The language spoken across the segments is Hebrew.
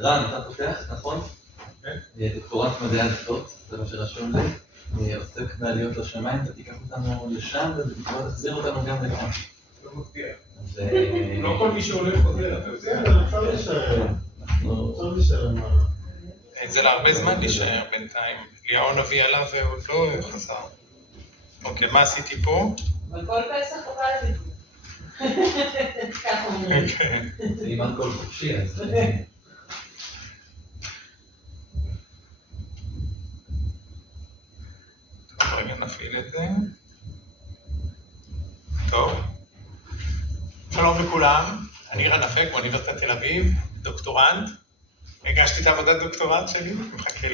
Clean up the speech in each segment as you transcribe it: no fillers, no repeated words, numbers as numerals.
רן, אתה פותח, נכון? דוקטורט מדעי הדתות, זה מה שרשום לי. עוסק בעליות לשמיים, אתה תיקח אותנו לשם ותחזיר אותנו גם לכאן. לא מפתיע. לא כל מי שהולך חוזר, אתה יודע? אפשר להישאר. זה להרבה זמן להישאר בינתיים. ליאור נביא עליו ועוד לא חזר. אוקיי, מה עשיתי פה? אבל כל פסח עבדתי. ככה אומרים. זה אימן כל חופשי, אז... רגע נפעיל את זה. טוב. שלום לכולם, אני רן אפק מאוניברסיטת תל אביב, דוקטורנט. הגשתי את העבודת דוקטורט שלי, מחכה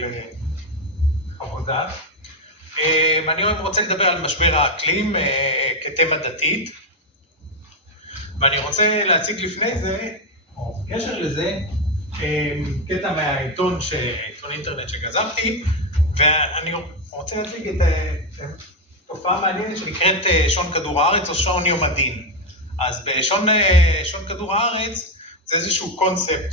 לעבודה. אני רוצה לדבר על משבר האקלים כתמה דתית. ואני רוצה להציג לפני זה, או בקשר לזה, קטע מהעיתון, עיתון אינטרנט שגזרתי, ואני רוצה להציג את תופעה מעניינת שנקראת שעון כדור הארץ או שעון יום הדין. אז בשעון כדור הארץ זה איזשהו קונספט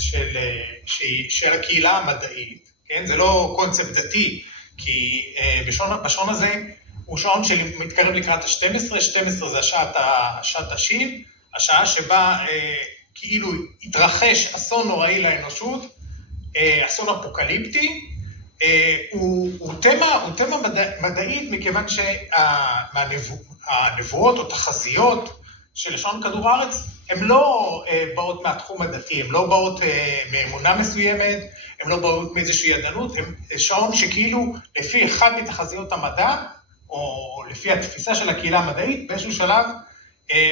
של הקהילה המדעית, כן? זה לא קונספט דתי, כי בשעון הזה הוא שעון שמתקרב לקראת ה-12, 12 זה שעת השין, השעה שבה כאילו התרחש אסון נוראי לאנושות, אסון אפוקליפטי, הוא תמה מדעית מכיוון שהנבואות או תחזיות של שעון כדור הארץ הן לא באות מהתחום הדתי, הן לא באות מאמונה מסוימת, הן לא באות מאיזושהי ידענות, הן שעון שכאילו לפי אחד מתחזיות המדע או לפי התפיסה של הקהילה המדעית באיזשהו שלב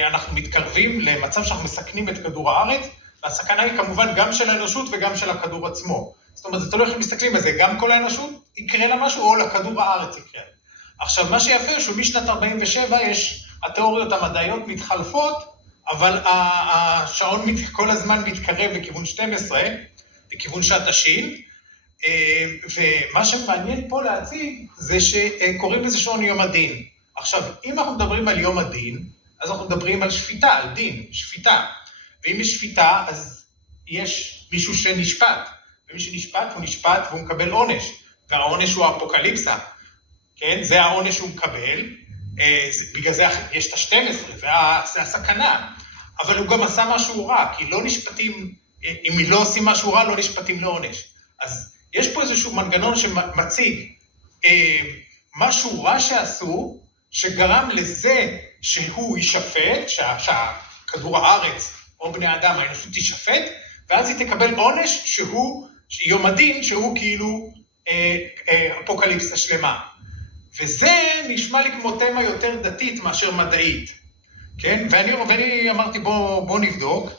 אנחנו מתקרבים למצב שאנחנו מסכנים את כדור הארץ, והסכנה היא כמובן גם של האנושות וגם של הכדור עצמו. זאת אומרת, זה תלוי איך מסתכלים על זה, גם כל האנושות יקרה לה משהו, או לכדור הארץ יקרה. עכשיו, מה שיפה שהוא משנת 47 התיאוריות המדעיות מתחלפות, אבל השעון כל הזמן מתקרב לכיוון 12, לכיוון שעת השין, ומה שמעניין פה להציג זה שקוראים לזה שעון יום הדין. עכשיו, אם אנחנו מדברים על יום הדין, אז אנחנו מדברים על שפיטה, על דין, שפיטה. ואם יש שפיטה, אז יש מישהו שנשפט. ומי שנשפט, הוא נשפט והוא מקבל עונש. והעונש הוא האפוקליפסה. כן? זה העונש שהוא מקבל. בגלל זה יש את ה-12, זה הסכנה. אבל הוא גם עשה משהו רע, כי לא נשפטים, אם לא עושים משהו רע, לא נשפטים לעונש. אז יש פה איזשהו מנגנון שמציג משהו רע שעשו, שגרם לזה שהוא יישפט, שכדור הארץ או בני אדם האנושות יישפט, ואז היא תקבל עונש שהוא יום הדין, שהוא כאילו אפוקליפסה שלמה. וזה נשמע לי כמו תמה יותר דתית מאשר מדעית. כן? ואני אמרתי בוא נבדוק,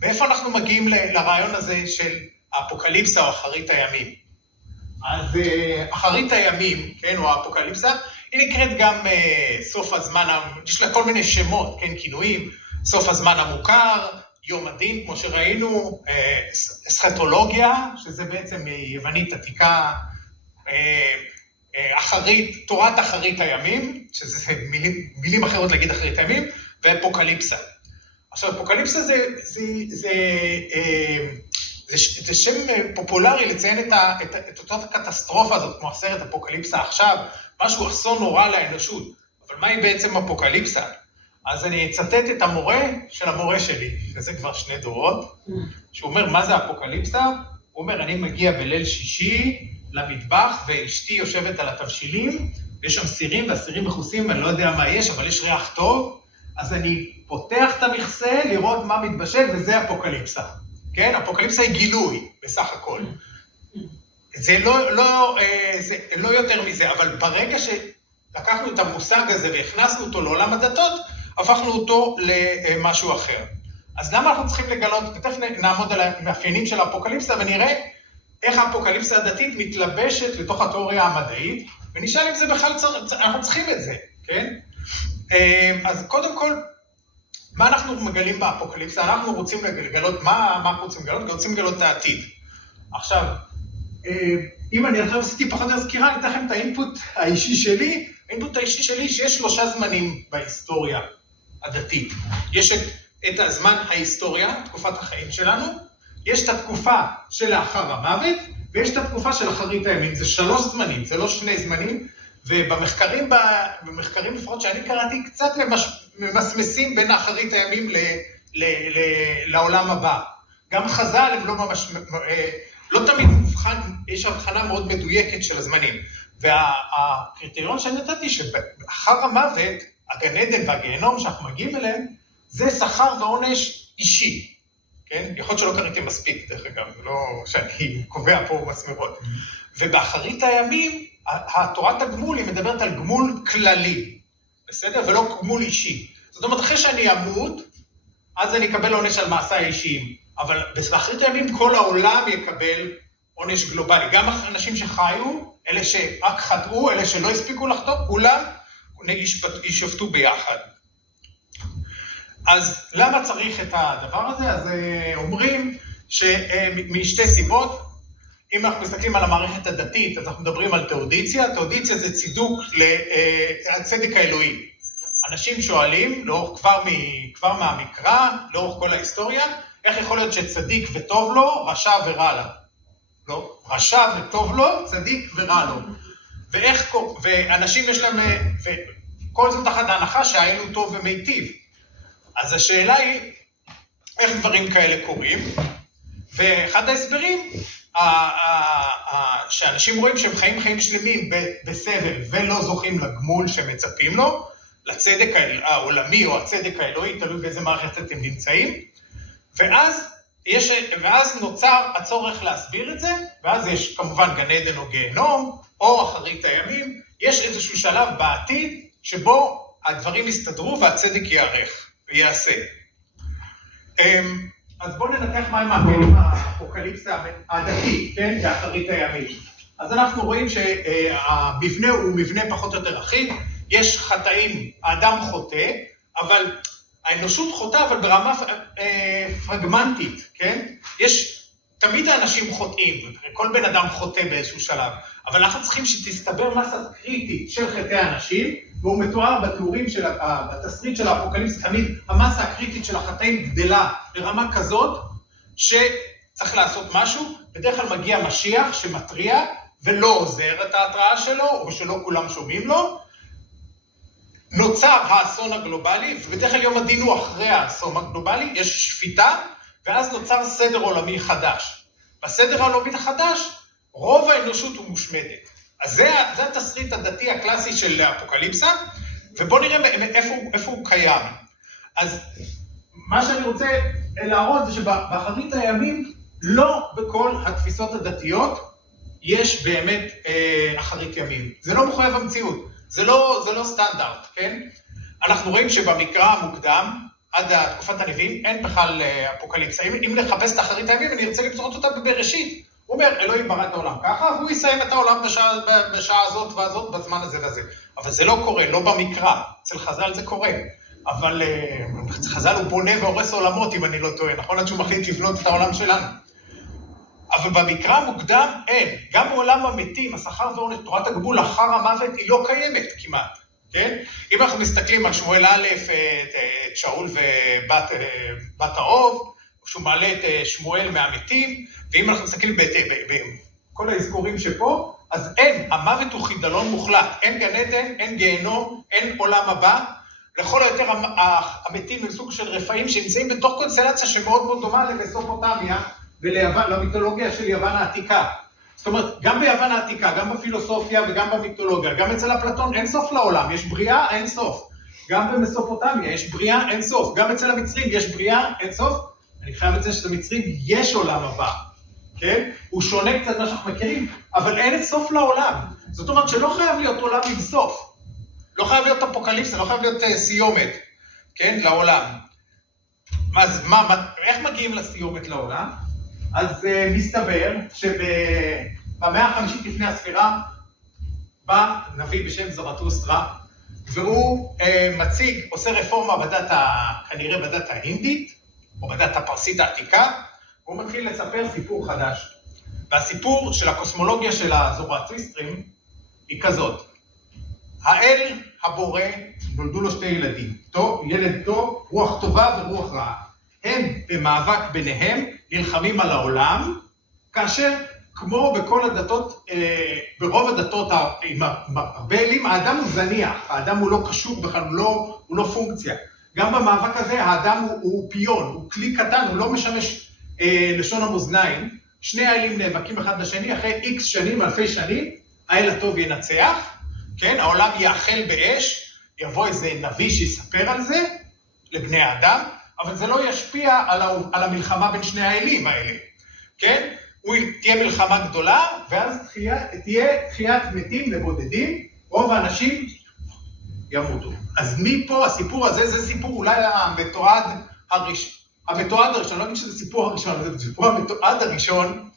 ואיפה אנחנו מגיעים לרעיון הזה של האפוקליפסה או אחרית הימים. אז אחרית הימים, כן, או האפוקליפסה, היא נקראת גם סוף הזמן, יש לה כל מיני שמות, כן, כינויים, סוף הזמן המוכר, יום הדין, כמו שראינו, אסכטולוגיה, שזה בעצם יוונית עתיקה, אחרית, תורת אחרית הימים, שזה מילים אחרות להגיד אחרית הימים, ואפוקליפסה. עכשיו, אפוקליפסה זה שם פופולרי לציין את אותה קטסטרופה הזאת, כמו הסרט אפוקליפסה עכשיו, משהו אסון נורא לאנושות. אבל מהי בעצם אפוקליפסה? אז אני אצטט את המורה של המורה שלי, שזה כבר 2 דורות, שהוא אומר, מה זה אפוקליפסה? הוא אומר, אני מגיע בליל שישי למטבח, ואשתי יושבת על התבשילים, ויש שם סירים, והסירים מכוסים, אני לא יודע מה יש, אבל יש ריח טוב, אז אני פותח את המכסה לראות מה מתבשל, וזה אפוקליפסה. כן? אפוקליפסה היא גילוי, בסך הכל. זה לא יותר מזה, אבל ברגע שלקחנו את המושג הזה והכנסנו אותו לעולם הדתות, הפכנו אותו למשהו אחר. אז למה אנחנו צריכים לגלות, ותכף נעמוד על המאפיינים של האפוקליפסה, ונראה איך האפוקליפסה הדתית מתלבשת לתוך התיאוריה המדעית, ונשאל אם זה בכלל אנחנו צריכים את זה, כן? אז קודם כל, מה אנחנו מגלים באפוקליפסה? אנחנו רוצים לגלות, מה אנחנו רוצים לגלות? רוצים לגלות את העתיד. עכשיו, אם אני עכשיו עשיתי פחות סקירה, אני אתן לכם את האינפוט האישי שלי. האינפוט האישי שלי שיש 3 זמנים בהיסטוריה הדתית. יש את הזמן ההיסטוריה, תקופת החיים שלנו, יש את התקופה שלאחר המוות, ויש את התקופה של אחרית הימים. זה 3 זמנים, זה לא 2 זמנים, ובמחקרים לפחות שאני קראתי, קצת ממסמסים בין אחרית הימים לעולם הבא. גם חז"ל הם לא ממש, לא תמיד מובחן, יש הבחנה מאוד מדויקת של הזמנים. והקריטריון שאני נתתי שאחר המוות, הגן עדן והגיהנום שאנחנו מגיעים אליהם, זה שכר ועונש אישי. כן? יכול להיות שלא קראתי מספיק, דרך אגב, לא שאני קובע פה מסמרות. ובאחרית הימים, התורת הגמול היא מדברת על גמול כללי, בסדר? ולא גמול אישי. זאת אומרת, אחרי שאני אמות, אז אני אקבל עונש על מעשיי האישיים. אבל באחרית הימים כל העולם יקבל עונש גלובלי. גם אנשים שחיו, אלה שרק חטאו, אלה שלא הספיקו לחטוא, כולם ישפטו ביחד. אז למה צריך את הדבר הזה? אז אומרים שמשתי סיבות, אם אנחנו מסתכלים על המערכת הדתית, אז אנחנו מדברים על תאודיציה. תאודיציה זה צידוק לצדק האלוהי. אנשים שואלים, כבר מהמקרא, לאורך כל ההיסטוריה, איך יכול להיות שצדיק וטוב לו, רשע ורע לו? לא, רשע וטוב לו, צדיק ורע לו. ואנשים יש להם, וכל זאת תחת ההנחה שהאל הוא טוב ומיטיב. אז השאלה היא, איך דברים כאלה קורים? ואחד ההסברים, שאנשים רואים שהם חיים שלמים בסבל ולא זוכים לגמול שמצפים לו, לצדק העולמי או הצדק האלוהי, תלוי באיזה מערכת אתם נמצאים, ואז נוצר הצורך להסביר את זה, ואז יש כמובן גן עדן או גיהנום, או אחרית הימים, יש איזשהו שלב בעתיד שבו הדברים יסתדרו והצדק יערך ויעשה. אז בואו ננתח מה הם מאפיינים האפוקליפסה הדתי, כן, באחרית הימים. אז אנחנו רואים שהמבנה הוא מבנה פחות או יותר אחיד, יש חטאים, האדם חוטא, אבל האנושות חוטא, אבל ברמה פרגמנטית, כן? תמיד האנשים חוטאים, כל בן אדם חוטא באיזשהו שלב, אבל אנחנו צריכים שתסתבר מסה קריטית של חטאי האנשים, והוא מתואר בתיאורים של התסריט של האפוקליפס, תמיד המסה הקריטית של החטאים גדלה לרמה כזאת, שצריך לעשות משהו, בדרך כלל מגיע משיח שמטריע, ולא עוזר את ההתראה שלו, או שלא כולם שומעים לו, נוצר האסון הגלובלי, ובדרך כלל יום הדין הוא אחרי האסון הגלובלי, יש שפיטה, ואז נוצר סדר עולמי חדש. בסדר העולמי החדש, רוב האנושות הוא מושמדת. אז זה התסריט הדתי הקלאסי של האפוקליפסה, ובואו נראה איפה הוא קיים. אז מה שאני רוצה להראות זה שבאחרית הימים, לא בכל התפיסות הדתיות יש באמת אחרית ימים. זה לא מחויב המציאות. זה לא סטנדרט, כן? אנחנו רואים שבמקרא המוקדם, עד תקופת הנביאים, אין בכלל אפוקליפסה. אם נחפש את אחרית הימים, אני ארצה למצוא אותה בבראשית. הוא אומר, אלוהים ברא את העולם ככה, והוא יסיים את העולם בשעה הזאת והזאת, בזמן הזה וזה. אבל זה לא קורה, לא במקרא. אצל חז"ל זה קורה. אבל חז"ל הוא בונה והורס עולמות, אם אני לא טועה. נכון? עד שהוא מחליט לבנות את העולם שלנו. אבל במקרא המוקדם אין. גם בעולם המתים, השכר ועונש, תורת הגמול אחר המוות היא לא קיימת כמעט. כן? אם אנחנו מסתכלים על שמואל א', את שאול ובת האוב, שהוא מעלה את שמואל מהמתים, ואם אנחנו מסתכלים בכל האזכורים שפה, אז אין, המוות הוא חידלון מוחלט. אין גן עדן, אין גיהנום, אין עולם הבא. לכל היותר המתים הם סוג של רפאים שנמצאים בתוך קונסטלציה שמאוד מאוד דומה למסופוטמיה, ולמיתולוגיה של יוון העתיקה. זאת אומרת, גם ביוון העתיקה, גם בפילוסופיה וגם במיתולוגיה, גם אצל אפלטון אין סוף לעולם, יש בריאה, אין סוף. גם במסופוטמיה יש בריאה, אין סוף. גם אצל המצרים יש בריאה, אין סוף. אני חייב לציין שאצל המצרים יש עולם הבא, כן? הוא שונה קצת מה שאנחנו מכירים, אבל אין סוף לעולם. זאת אומרת שלא חייב להיות עולם עם סוף. לא חייב להיות אפוקליפסה, לא חייב להיות סיומת, כן? לעולם. אז איך מגיעים לסיומת לעולם? אז מסתבר שבמאה ה-50 לפני הספירה בא נביא בשם זרטוסטרה, והוא עושה רפורמה כנראה בדת ההינדית, או בדת הפרסית העתיקה, והוא מתחיל לספר סיפור חדש. והסיפור של הקוסמולוגיה של הזורטוסטרים היא כזאת. האל הבורא נולדו לו 2 ילדים, ילד טוב, רוח טובה ורוח רעה. הם במאבק ביניהם נלחמים על העולם, כאשר כמו בכל הדתות, ברוב הדתות עם הרבה אלים, האדם הוא זניח, האדם הוא לא קשור בכלל, הוא לא פונקציה. גם במאבק הזה האדם הוא פיון, הוא כלי קטן, הוא לא משמש לשון המאזניים. שני האלים נאבקים אחד לשני, אחרי איקס שנים, אלפי שנים, האל הטוב ינצח, כן? העולם יאכל באש, יבוא איזה נביא שיספר על זה, לבני האדם, אבל זה לא ישפיע על המלחמה בין שני האלים האלה, כן? תהיה מלחמה גדולה, ואז תהיה תחיית מתים לבודדים, רוב האנשים ימותו. אז מפה הסיפור הזה, זה סיפור אולי המתועד הראשון, אני לא אגיד שזה סיפור הראשון, אבל זה סיפור המתועד הראשון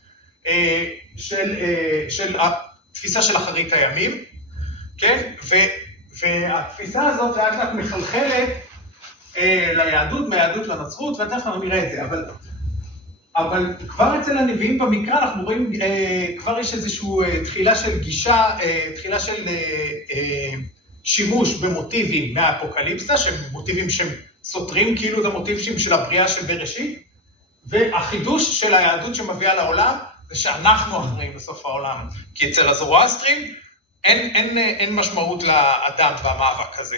של התפיסה של אחרית הימים, כן? והתפיסה הזאת לאט לאט מחלחלת ליהדות, מהיהדות לנצרות, ותכף נראה את זה, אבל כבר אצל הנביאים במקרא אנחנו רואים, כבר יש איזושהי תחילה של גישה, תחילה של שימוש במוטיבים מהאפוקליפסה, שהם מוטיבים שהם סותרים כאילו את המוטיבים של הבריאה של בראשית, והחידוש של היהדות שמביאה לעולם, זה שאנחנו אחראים בסוף העולם. כי אצל הזורואסטרים אין משמעות לאדם במאבק הזה,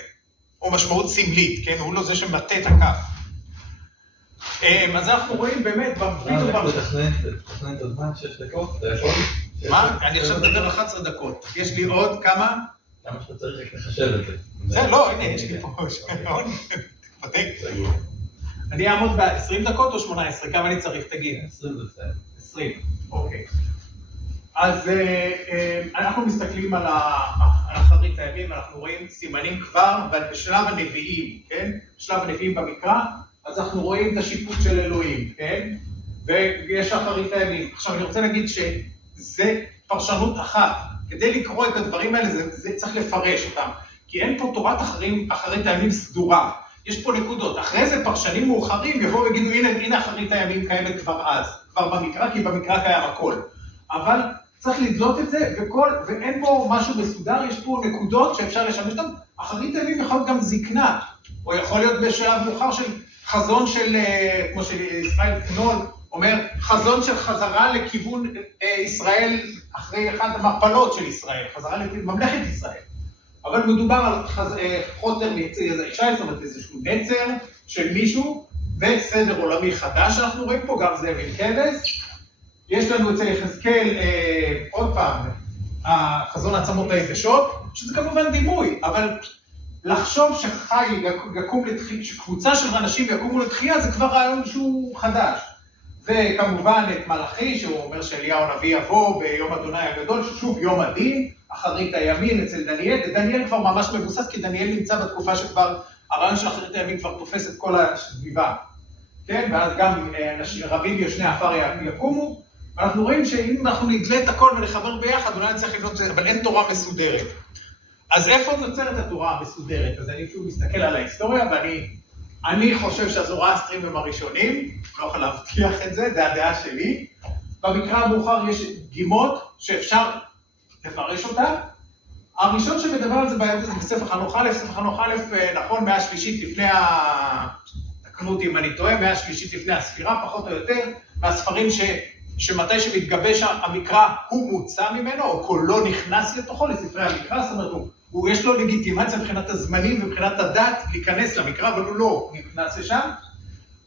או משמעות סמלית, כן? הוא לא זה שמטה את הכף. אז אנחנו רואים באמת, תכנן את הזמן 6 דקות, אתה יכול? מה? אני עכשיו מדבר 11 דקות. יש לי עוד כמה? כמה שאתה צריך לחשב את זה. זה לא, הנה, יש לי פה שעון. תתפתק. אני אעמוד ב-20 דקות או 18? כמה אני צריך? תגיד. 20 זה בסדר. 20, אוקיי. אז אנחנו מסתכלים על אחרית הימים, אנחנו רואים סימנים כבר, בשלב הנביאים, כן? בשלב הנביאים במקרא, אז אנחנו רואים את השיפוט של אלוהים, כן? ויש אחרית הימים. עכשיו אני רוצה להגיד שזה פרשנות אחת. כדי לקרוא את הדברים האלה, זה צריך לפרש אותם. כי אין פה תורת אחרית הימים סדורה. יש פה נקודות. אחרי זה פרשנים מאוחרים יבואו ויגידו, הנה אחרית הימים קיימת כבר אז. כבר במקרא, כי במקרא קיים הכל. אבל צריך לדלות את זה, ואין פה משהו מסודר, יש פה נקודות שאפשר לשמש אותם. אחרית הימים יכול להיות גם זקנה, או יכול להיות בשלב מאוחר של חזון של, כמו שישראל קנול אומר, חזון של חזרה לכיוון ישראל אחרי אחת המפלות של ישראל, חזרה לממלכת ישראל. אבל מדובר על חוטר אישה, זאת אומרת איזשהו נצר של מישהו, וסדר עולמי חדש שאנחנו רואים פה, גם זה מן כבש. יש לנו אצל יחזקאל, עוד פעם, החזון העצמות היבשות, שזה כמובן דימוי, אבל לחשוב שחי יקום לתחייה, שקבוצה של אנשים יקומו לתחייה, זה כבר רעיון שהוא חדש. וכמובן את מלאכי, שהוא אומר שאליהו הנביא יבוא ביום אדוני הגדול, ששוב יום הדין, אחרית הימים אצל דניאל, ודניאל כבר ממש מבוסס, כי דניאל נמצא בתקופה שכבר, הרעיון של אחרית הימים כבר תופס את כל הסביבה. כן? ואז גם רבים ביושני עפר יקומו, ואנחנו רואים שאם אנחנו נדלה את הכל ונחבר ביחד, אולי נצטרך לבנות את זה, אבל אין תורה מסודרת. אז איפה נוצרת התורה המסודרת? אז אני שוב מסתכל על ההיסטוריה, ואני חושב שהזורואסטרים הם הראשונים, לא יכול להבטיח את זה, זה הדעה שלי. במקרא המאוחר יש דגימות שאפשר לפרש אותה. הראשון שמדבר על זה ביהדות זה בספר חנוך א', ספר חנוך א', נכון, מאה השלישית לפני תקנו אותי אם אני טועה, מאה השלישית לפני הספירה, פחות או יותר, מהספרים שמתי שמתגבש המקרא הוא מוצא ממנו, או קולו נכנס לתוכו, לספרי המקרא, זאת אומרת, יש לו לגיטימציה מבחינת הזמנים ומבחינת הדת להיכנס למקרא, אבל הוא לא נכנס לשם.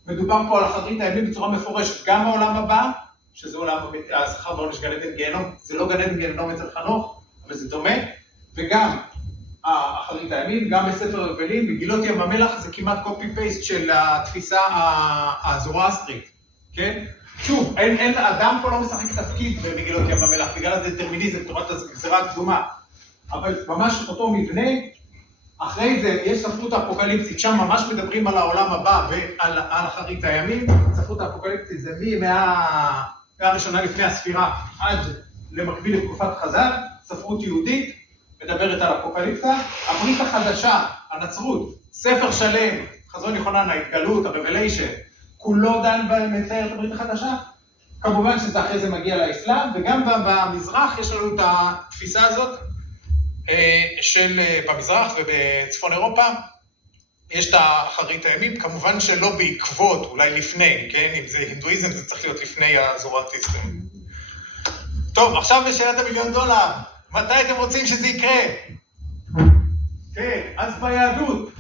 מדובר פה על אחרית הימים בצורה מפורשת, גם העולם הבא, שזה עולם השכר ועונש גן עדן גיהנום, זה לא גן עדן גיהנום אצל חנוך, אבל זה דומה, וגם אחרית הימים, גם בספר יובלים, מגילות ים המלח זה כמעט קופי-פייסט של התפיסה הזורואסטרית, כן? שוב, אין אדם פה לא משחק תפקיד במגילות ים המלח, בגלל הדטרמיניזם, תורת הגזרה הקדומה. אבל ממש אותו מבנה, אחרי זה יש ספרות האפוקליפסית, שם ממש מדברים על העולם הבא ועל אחרית הימים. ספרות האפוקליפסית זה מהמאה הראשונה לפני הספירה עד למקביל לתקופת חז"ל, ספרות יהודית, מדברת על אפוקליפסה. הברית החדשה, הנצרות, ספר שלם, חזון יוחנן, ההתגלות, הרבליישן, כולו דן מתאר את הברית החדשה. כמובן שזה אחרי זה מגיע לאסלאם, וגם במזרח יש לנו את התפיסה הזאת, של במזרח ובצפון אירופה, יש את אחרית הימים, כמובן שלא בעקבות, אולי לפני, כן? אם זה הינדואיזם, זה צריך להיות לפני הזורואסטריזם. טוב, עכשיו בשאלת $1,000,000. מתי אתם רוצים שזה יקרה? כן, אז ביהדות.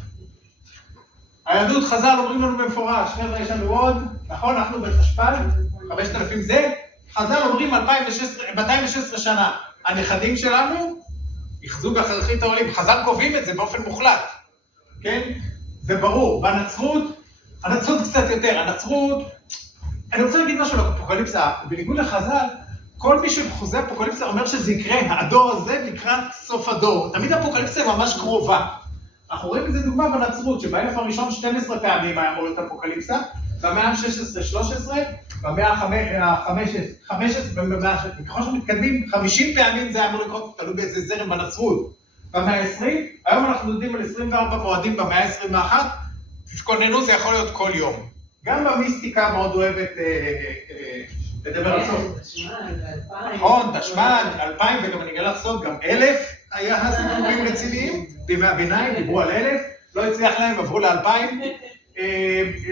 היהדות חז"ל אומרים לנו במפורש, חבר'ה, יש לנו עוד, נכון? אנחנו בתשפ"ד, 5,000 זה, חז"ל אומרים 216 שנה. הנכדים שלנו יחזו באחרית העולים. חז"ל קובעים את זה באופן מוחלט, כן? זה ברור. הנצרות קצת יותר. הנצרות, אני רוצה להגיד משהו על אפוקליפסה. בניגוד לחז"ל, כל מי שחוזה אפוקליפסה אומר שזה יקרה, הדור הזה לקראת סוף הדור. תמיד אפוקליפסה ממש קרובה. אנחנו רואים את זה דוגמה בנצרות, שבאלף הראשון 12 פעמים היה אמור להיות אפוקליפסה, במאה ה-16, 13, במאה ה-15, וככל שמתקדמים, 50 פעמים זה היה אמור לקרות, תלוי באיזה זרם בנצרות. במאה ה-20, היום אנחנו יודעים על 24 מועדים במאה ה-21, תתכוננו, זה יכול להיות כל יום. גם במיסטיקה מאוד אוהבת לדבר על סוף. נכון, תשמ"ד, 2000, וגם אני אגלה סוד, גם 1000 היה סיפורים רציניים, בימי הביניים, דיברו על 1000, לא הצליח להם, עברו ל-2000.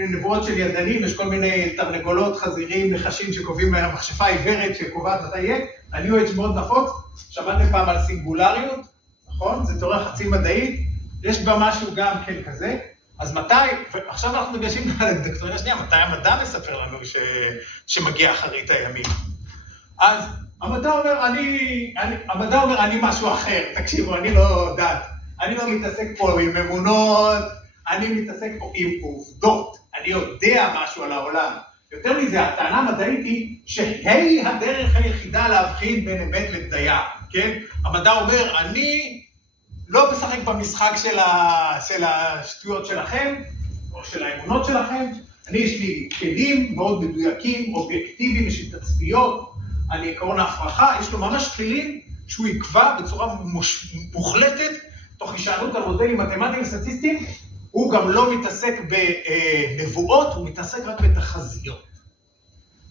נבואות של ידנים, יש כל מיני תרנגולות, חזירים, נחשים שקובעים מחשפה עיוורת שקובעת מתי יהיה. הניו אייג' מאוד נפוץ, שמעתם פעם על סינגולריות, נכון? זה תיאוריה חצי מדעית, יש בה משהו גם כן כזה. אז מתי, ועכשיו אנחנו ניגשים לדוקטרינה השנייה, מתי המדע מספר לנו שמגיע אחרית הימים? אז המדע אומר, אני משהו אחר, תקשיבו, אני לא דת, אני לא מתעסק פה עם אמונות, אני מתעסק פה עם עובדות, אני יודע משהו על העולם. יותר מזה, הטענה המדעית היא שהיא הדרך היחידה להבחין בין אמת לבדיה, כן? המדע אומר, אני לא משחק במשחק של השטויות שלכם, או של האמונות שלכם, יש לי כלים מאוד מדויקים, אובייקטיביים, יש לי תצפיות, אני עקרון ההפרחה, יש לו ממש כלים שהוא יקבע בצורה מוחלטת, תוך הישענות על מודלים מתמטיים סטטיסטיים, הוא גם לא מתעסק בנבואות, הוא מתעסק רק בתחזיות.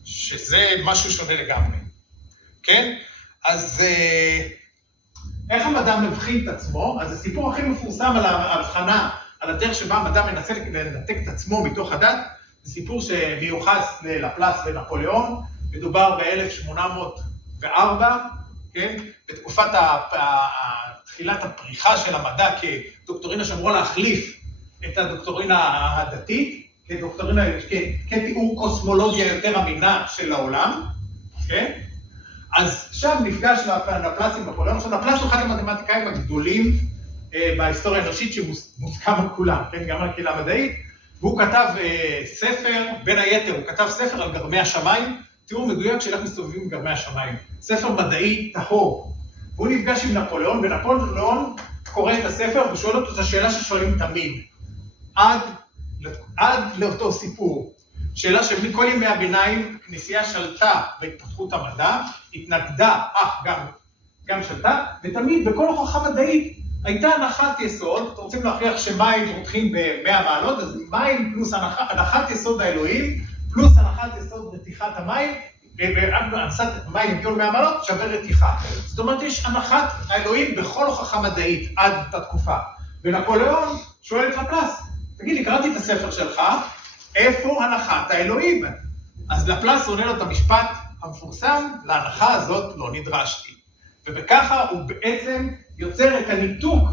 שזה משהו שונה לגמרי. כן? אז איך המדע מבחין את עצמו? אז הסיפור הכי מפורסם על ההבחנה, על הדרך שבה המדע מנסה לנתק את עצמו מתוך הדת, זה סיפור שמיוחס ללפלס ונפוליאון, מדובר ב-1804, כן? בתקופת תחילת הפריחה של המדע כדוקטורינה שאמורה להחליף את הדוקטורינה הדתית, כתיאור קוסמולוגיה יותר אמינה של העולם, כן? אז שם נפגש לפלס עם נפוליאון. עכשיו, לפלס הוא אחד המתמטיקאים הגדולים בהיסטוריה האנושית שמוסכם על כולם, כן? גם על קהילה מדעית, והוא כתב ספר, בין היתר, הוא כתב ספר על גרמי השמיים, תיאור מדויק של איך מסתובבים גרמי השמיים. ספר מדעי טהור. והוא נפגש עם נפוליאון, ונפוליאון קורא את הספר ושואל אותו את השאלה ששואלים תמיד. עד לאותו סיפור. שאלה שמכל ימי הביניים, כנסייה שלטה בהתפתחות המדע, התנגדה, אך גם שלטה, ותמיד בכל הוכחה מדעית הייתה הנחת יסוד, אתם רוצים להוכיח שמים רותחים ב100 מעלות, אז מים פלוס הנחת יסוד האלוהים, פלוס הנחת יסוד רתיחת המים, והנחת מים הגיעו ל100 מעלות, שווה רתיחה. זאת אומרת, יש הנחת האלוהים בכל הוכחה מדעית עד אותה תקופה. ונפוליאון שואל את לפלס, תגיד לי, קראתי את הספר שלך, איפה הנחת האלוהים? אז לפלס עונה לו את המשפט המפורסם, להנחה הזאת לא נדרשתי. ובככה הוא בעצם יוצר את הניתוק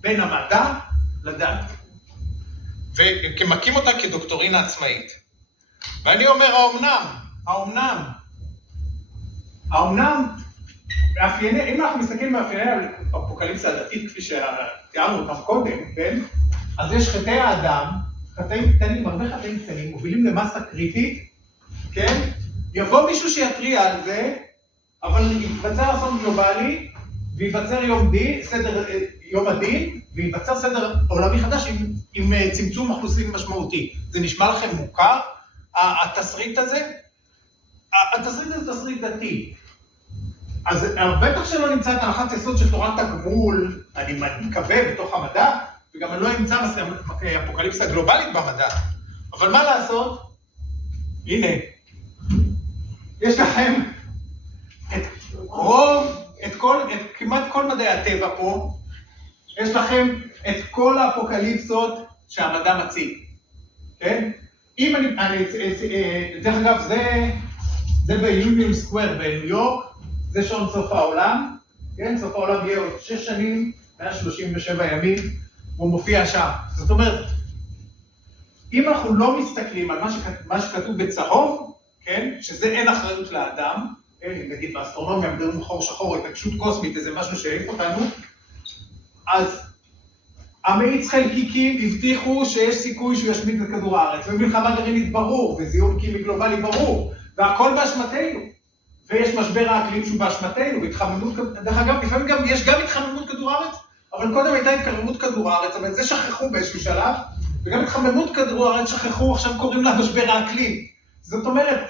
בין המדע לדת. ומקים אותה כדוקטורינה עצמאית. ואני אומר, האומנם, אם אנחנו מסתכלים מאפייני האפוקליפסה הדתית, כפי שתיארנו אותם קודם, כן? אז יש חטאי האדם, חטאים קטנים, הרבה חטאים קטנים, מובילים למסה קריטית, כן? יבוא מישהו שיתריע על זה, אבל ייווצר אסון גלובלי, וייווצר יום הדין, וייווצר סדר עולמי חדש עם צמצום אוכלוסין משמעותי. זה נשמע לכם מוכר? התסריט הזה? התסריט הזה תסריט דתי. אז בטח שלא נמצא את הנחת יסוד של תורת הגמול, אני מקווה בתוך המדע, וגם אני לא אמצא אפוקליפסה גלובלית במדע. אבל מה לעשות? הנה, יש לכם כמעט כל מדעי הטבע פה, יש לכם את כל האפוקליפסות שהמדע מציג, כן? אם דרך אגב, זה ביוניון סקוואר בניו יורק, זה שעון סוף העולם, כן? סוף העולם יהיה עוד 6 שנים, 137 ימים, והוא מופיע שם. זאת אומרת, אם אנחנו לא מסתכלים על מה שכתוב בצהוב, כן? שזה אין אחריות לאדם, נגיד באסטרונומיה, מדברים חור שחור, התעקשות קוסמית, איזה משהו שהעיף אותנו, אז המאיץ חלקיקים הבטיחו שיש סיכוי שהוא ישמיד את כדור הארץ, ומלחמה גרעינית ברור, וזיהום קימי גלובלי ברור, והכל באשמתנו, ויש משבר האקלים שהוא באשמתנו, והתחממות, דרך אגב, לפעמים יש גם התחממות כדור הארץ, אבל קודם הייתה התקרבות כדור הארץ, אבל את זה שכחו באיזשהו שלב, וגם התחממות כדור הארץ שכחו, עכשיו קוראים לה משבר האקלים. זאת אומרת,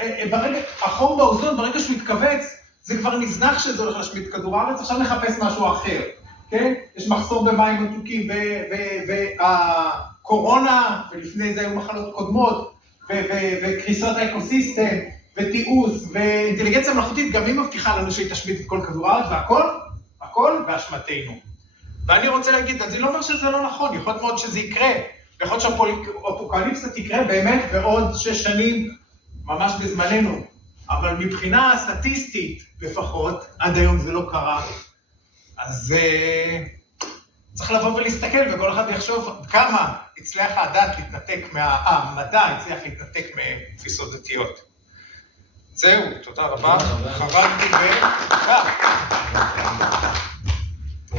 החור באוזון, ברגע שהוא מתכווץ, זה כבר נזנח שזה הולך להשמיד כדור הארץ, עכשיו נחפש משהו אחר, כן? יש מחסור במים מתוקים, והקורונה, ולפני זה היו מחלות קודמות, וקריסת האקוסיסטם, ותיעוש, ואינטליגנציה מלאכותית, גם היא מבטיחה לנו שהיא תשמיד את כל כדור הארץ, והכל באשמתנו. ואני רוצה להגיד, אני לא אומר שזה לא נכון, יכול להיות מאוד שזה יקרה, יכול להיות שהאפוקליפסה תקרה באמת בעוד 6 שנים, ממש בזמננו, אבל מבחינה סטטיסטית לפחות, עד היום זה לא קרה, אז צריך לבוא ולהסתכל, וכל אחד יחשוב כמה הצליח הדת להתנתק המדע הצליח להתנתק מתפיסות דתיות. זהו, תודה רבה, חרדתי